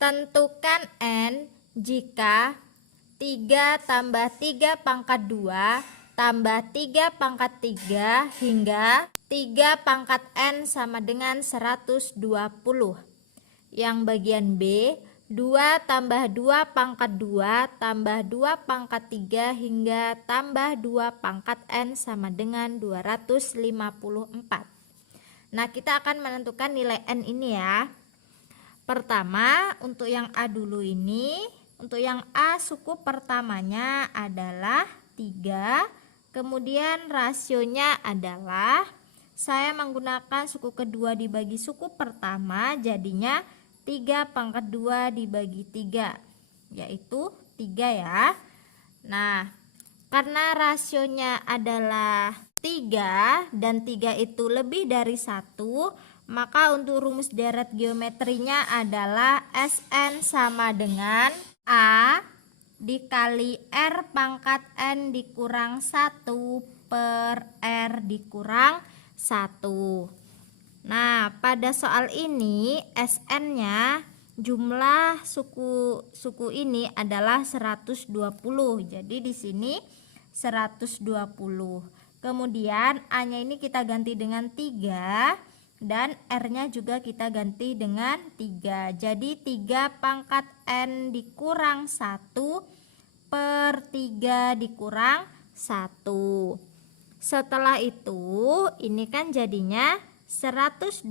Tentukan N jika 3 tambah 3 pangkat 2 tambah 3 pangkat 3 hingga 3 pangkat N sama dengan 120. Yang bagian B, 2 tambah 2 pangkat 2 tambah 2 pangkat 3 hingga tambah 2 pangkat N sama dengan 254. Nah, kita akan menentukan nilai N ini ya. Pertama, untuk yang A dulu ini, untuk yang A suku pertamanya adalah 3, kemudian rasionya adalah, saya menggunakan suku kedua dibagi suku pertama, jadinya 3 pangkat 2 dibagi 3, yaitu 3 ya. Nah, karena rasionya adalah 3 dan 3 itu lebih dari 1, maka untuk rumus deret geometrinya adalah Sn sama dengan A dikali R pangkat N dikurang 1 per R dikurang 1. Nah, pada soal ini Sn-nya jumlah suku ini adalah 120. Jadi di sini 120. Kemudian A-nya ini kita ganti dengan 3 dan R-nya juga kita ganti dengan 3. Jadi 3 pangkat N dikurang 1 per 3 dikurang 1. Setelah itu ini kan jadinya 120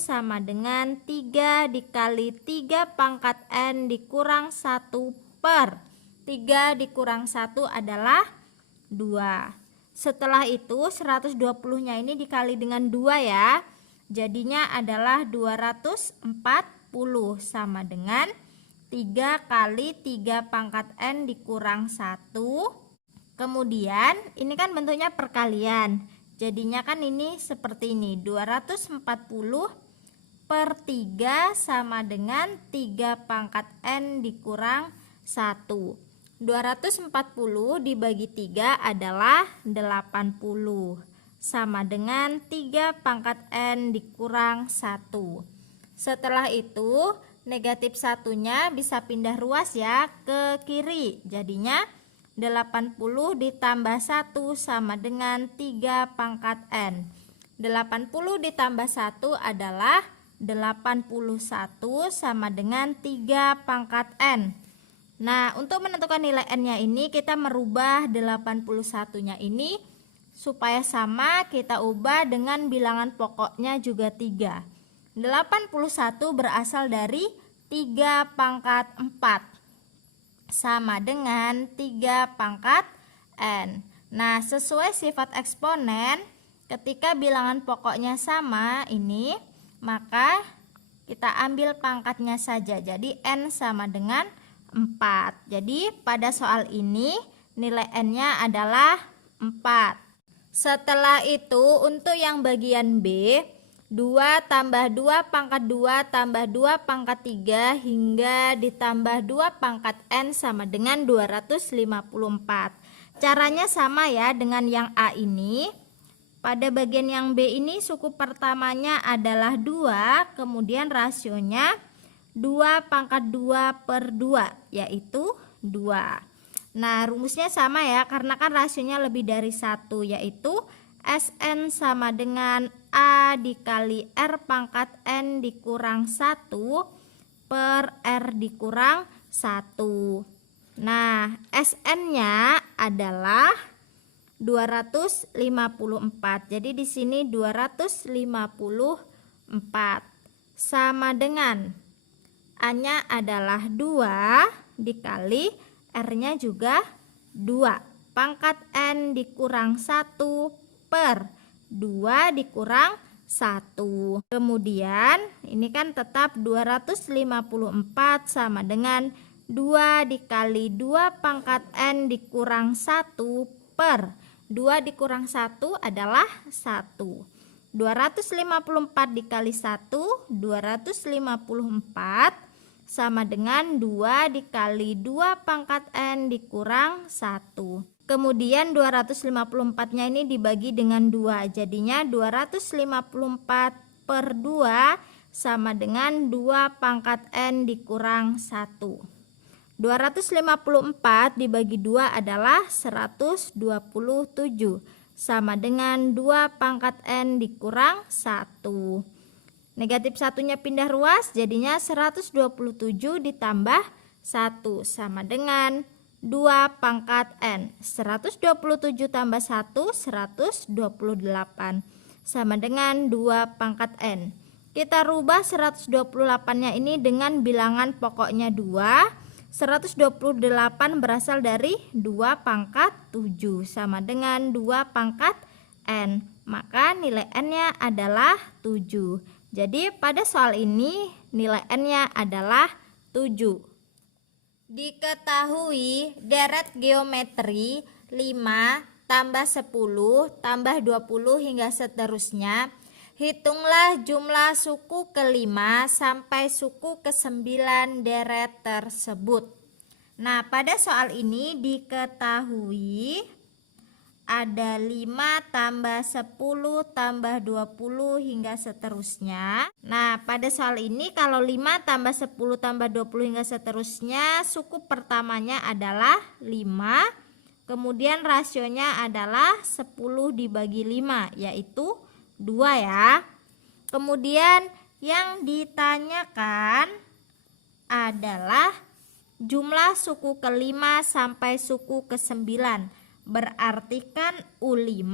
sama dengan 3 dikali 3 pangkat N dikurang 1 per 3 dikurang 1 adalah 2. Setelah itu 120-nya ini dikali dengan 2 ya. Jadinya adalah 240 sama dengan 3 kali 3 pangkat N dikurang 1. Kemudian ini kan bentuknya perkalian. Jadinya kan ini seperti ini. 240 per 3 sama dengan 3 pangkat N dikurang 1. 240 dibagi 3 adalah 80. Sama dengan 3 pangkat N dikurang 1. Setelah itu negatif satunya bisa pindah ruas ya ke kiri. Jadinya 80 ditambah 1 sama dengan 3 pangkat N. 80 ditambah 1 adalah 81 sama dengan 3 pangkat N. Nah, untuk menentukan nilai N-nya ini kita merubah 81-nya ini supaya sama, kita ubah dengan bilangan pokoknya juga 3. 81 berasal dari 3 pangkat 4 sama dengan 3 pangkat N. Nah, sesuai sifat eksponen, ketika bilangan pokoknya sama ini, maka kita ambil pangkatnya saja. Jadi N sama dengan 4. Jadi pada soal ini nilai N-nya adalah 4. Setelah itu untuk yang bagian B, 2 tambah 2 pangkat 2 tambah 2 pangkat 3 hingga ditambah 2 pangkat N sama dengan 254. Caranya sama ya dengan yang A ini. Pada bagian yang B ini suku pertamanya adalah 2, kemudian rasionya 2 pangkat 2 per 2, yaitu 2. Nah, rumusnya sama ya, karena kan rasionya lebih dari 1, yaitu Sn sama dengan A dikali R pangkat N dikurang 1 per R dikurang 1. Nah, Sn-nya adalah 254. Jadi di sini 254 sama dengan A-nya adalah 2 dikali R-nya juga 2. Pangkat N dikurang 1 per 2 dikurang 1. Kemudian ini kan tetap 254 sama dengan 2 dikali 2 pangkat N dikurang 1 per 2 dikurang 1 adalah 1. 254 dikali 1, 254 sama dengan 2 dikali 2 pangkat N dikurang 1. Kemudian 254-nya ini dibagi dengan 2. Jadinya 254 per 2 sama dengan 2 pangkat N dikurang 1. 254 dibagi 2 adalah 127 sama dengan 2 pangkat N dikurang 1. Negatif satunya pindah ruas, jadinya 127 ditambah 1 sama dengan 2 pangkat N. 127 tambah 1, 128 sama dengan 2 pangkat N. Kita rubah 128-nya ini dengan bilangan pokoknya 2. 128 berasal dari 2 pangkat 7 sama dengan 2 pangkat N. Maka nilai N-nya adalah 7. Jadi pada soal ini nilai N-nya adalah 7. Diketahui deret geometri 5 tambah 10 tambah 20 hingga seterusnya. Hitunglah jumlah suku ke-5 sampai suku ke-9 deret tersebut. Nah, pada soal ini diketahui ada 5 tambah 10 tambah 20 hingga seterusnya. Nah, pada soal ini kalau 5 tambah 10 tambah 20 hingga seterusnya, suku pertamanya adalah 5. Kemudian rasionya adalah 10 dibagi 5, yaitu 2 ya. Kemudian yang ditanyakan adalah jumlah suku ke-5 sampai suku ke-9. Berarti kan U5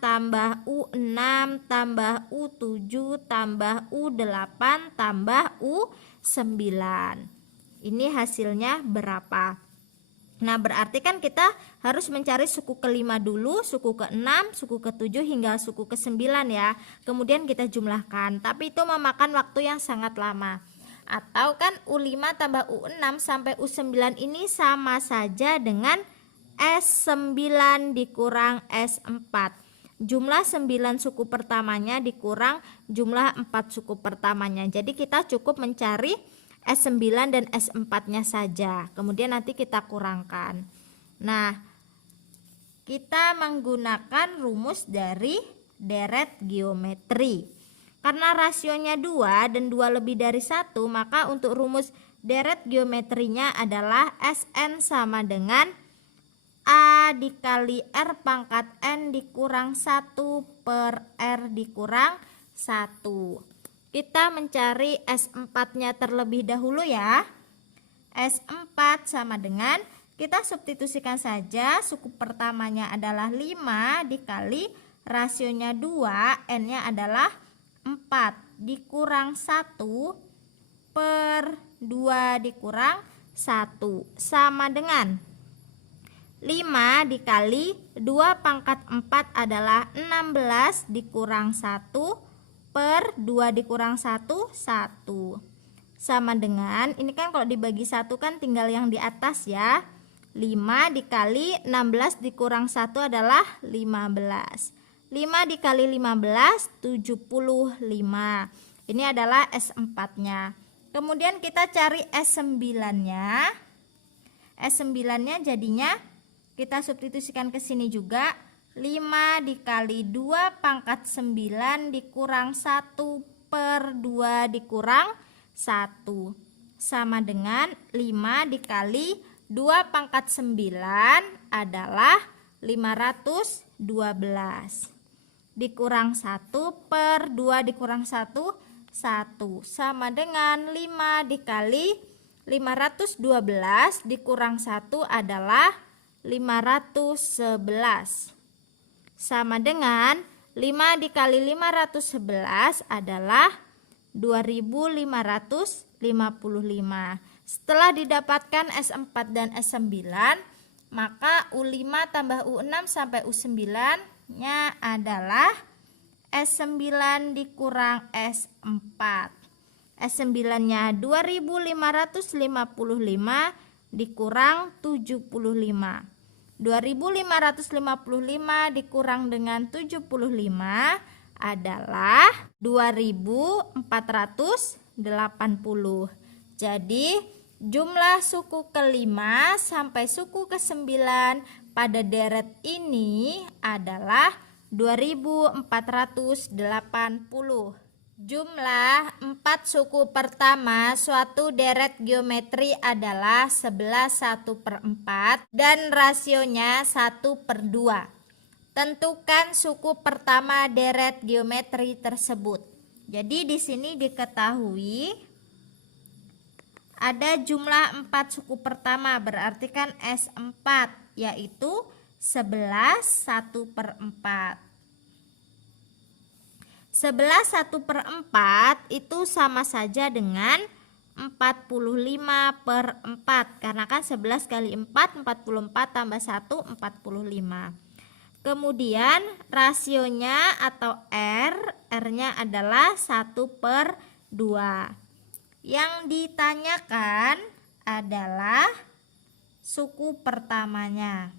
tambah U6 tambah U7 tambah U8 tambah U9. Ini hasilnya berapa? Nah, berarti kan kita harus mencari suku ke-5 dulu, suku ke-6, suku ke-7 hingga suku ke-9 ya. Kemudian kita jumlahkan, tapi itu memakan waktu yang sangat lama. Atau kan U5 tambah U6 sampai U9 ini sama saja dengan S9 dikurang S4. Jumlah 9 suku pertamanya dikurang jumlah 4 suku pertamanya. Jadi kita cukup mencari S9 dan S4-nya saja. Kemudian nanti kita kurangkan. Nah, kita menggunakan rumus dari deret geometri. Karena rasionya 2 dan 2 lebih dari 1, maka untuk rumus deret geometrinya adalah Sn sama dengan A dikali R pangkat N dikurang 1 per R dikurang 1. Kita mencari S4-nya terlebih dahulu ya. S4 sama dengan, kita substitusikan saja, suku pertamanya adalah 5 dikali rasionya 2, N-nya adalah 4 dikurang 1 per 2 dikurang 1 sama dengan 5 dikali 2 pangkat 4 adalah 16 dikurang 1 per 2 dikurang 1, 1. Sama dengan, ini kan kalau dibagi 1 kan tinggal yang di atas ya. 5 dikali 16 dikurang 1 adalah 15. 5 dikali 15, 75. Ini adalah S4-nya. Kemudian kita cari S9-nya. S9-nya jadinya kita substitusikan ke sini juga. 5 dikali 2 pangkat 9 dikurang 1 per 2 dikurang 1 sama dengan 5 dikali 2 pangkat 9 adalah 512 dikurang 1 per 2 dikurang 1, 1 sama dengan 5 dikali 512 dikurang 1 adalah 511 sama dengan 5 dikali 511 adalah 2555. Setelah didapatkan S4 dan S9, maka U5 tambah U6 sampai U9 nya adalah S9 dikurang S4. S9 nya 2555 dikurang 75. 2555 dikurang dengan 75 adalah 2480. Jadi jumlah suku ke-5 sampai suku ke-9 pada deret ini adalah 2480. Jumlah 4 suku pertama suatu deret geometri adalah 11 1/4 dan rasionya 1/2. Tentukan suku pertama deret geometri tersebut. Jadi di sini diketahui ada jumlah 4 suku pertama, berarti kan S4, yaitu 11 1/4. 11 1/4 itu sama saja dengan 45/4, karena kan 11 kali 4 44 tambah 1 45. Kemudian rasionya atau R-nya adalah 1/2. Yang ditanyakan adalah suku pertamanya.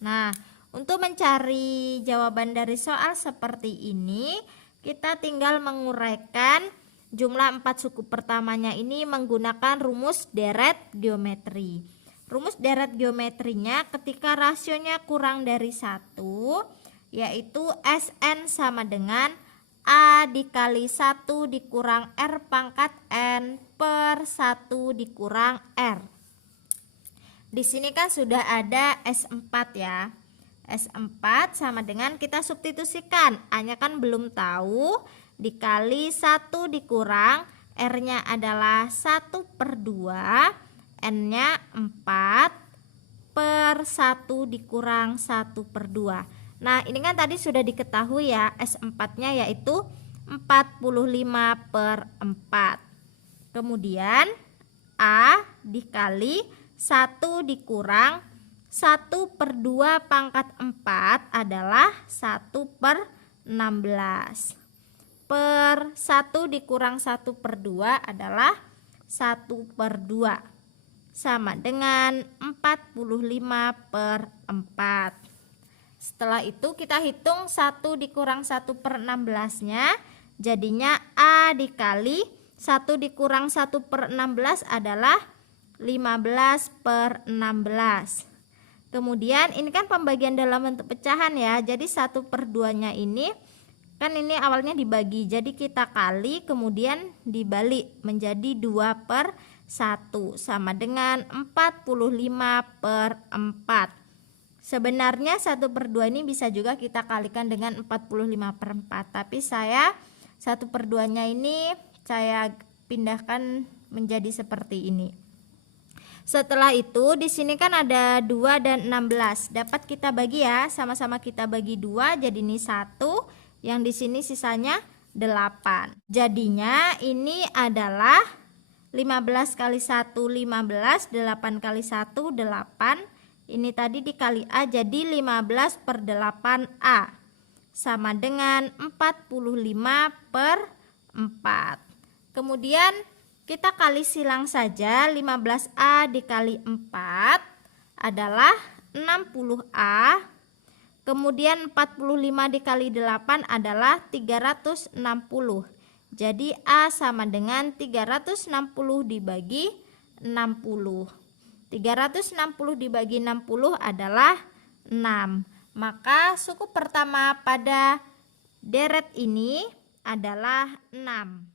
Nah, untuk mencari jawaban dari soal seperti ini, kita tinggal menguraikan jumlah 4 suku pertamanya ini menggunakan rumus deret geometri. Rumus deret geometrinya ketika rasionya kurang dari 1, yaitu Sn sama dengan A dikali 1 dikurang R pangkat N per 1 dikurang R. Di sini kan sudah ada S4 ya. S4 sama dengan kita substitusikan, A-nya kan belum tahu, dikali 1 dikurang R-nya adalah 1/2, N-nya 4 per 1 dikurang 1/2. Nah, ini kan tadi sudah diketahui ya, S4-nya yaitu 45/4. Kemudian A dikali 1 dikurang 1/2 pangkat 4 adalah 1/16. Per 1 dikurang 1/2 adalah 1/2. Sama dengan 45/4. Setelah itu kita hitung 1 dikurang 1/16-nya, jadinya A dikali 1 dikurang 1/16 adalah 15/16. Kemudian ini kan pembagian dalam bentuk pecahan ya, jadi 1/2-nya ini kan ini awalnya dibagi, jadi kita kali kemudian dibalik menjadi 2/1 sama dengan 45/4. Sebenarnya 1/2 ini bisa juga kita kalikan dengan 45/4, tapi saya 1/2-nya ini saya pindahkan menjadi seperti ini. Setelah itu di sini kan ada 2 dan 16. Dapat kita bagi ya, sama-sama kita bagi 2 jadi ini 1, yang di sini sisanya 8. Jadinya ini adalah 15 kali 1 15, 8 kali 1 8. Ini tadi dikali A jadi 15/8A sama dengan 45/4. Kemudian kita kali silang saja, 15A dikali 4 adalah 60A. Kemudian 45 dikali 8 adalah 360. Jadi A sama dengan 360 dibagi 60. 360 dibagi 60 adalah 6. Maka suku pertama pada deret ini adalah 6.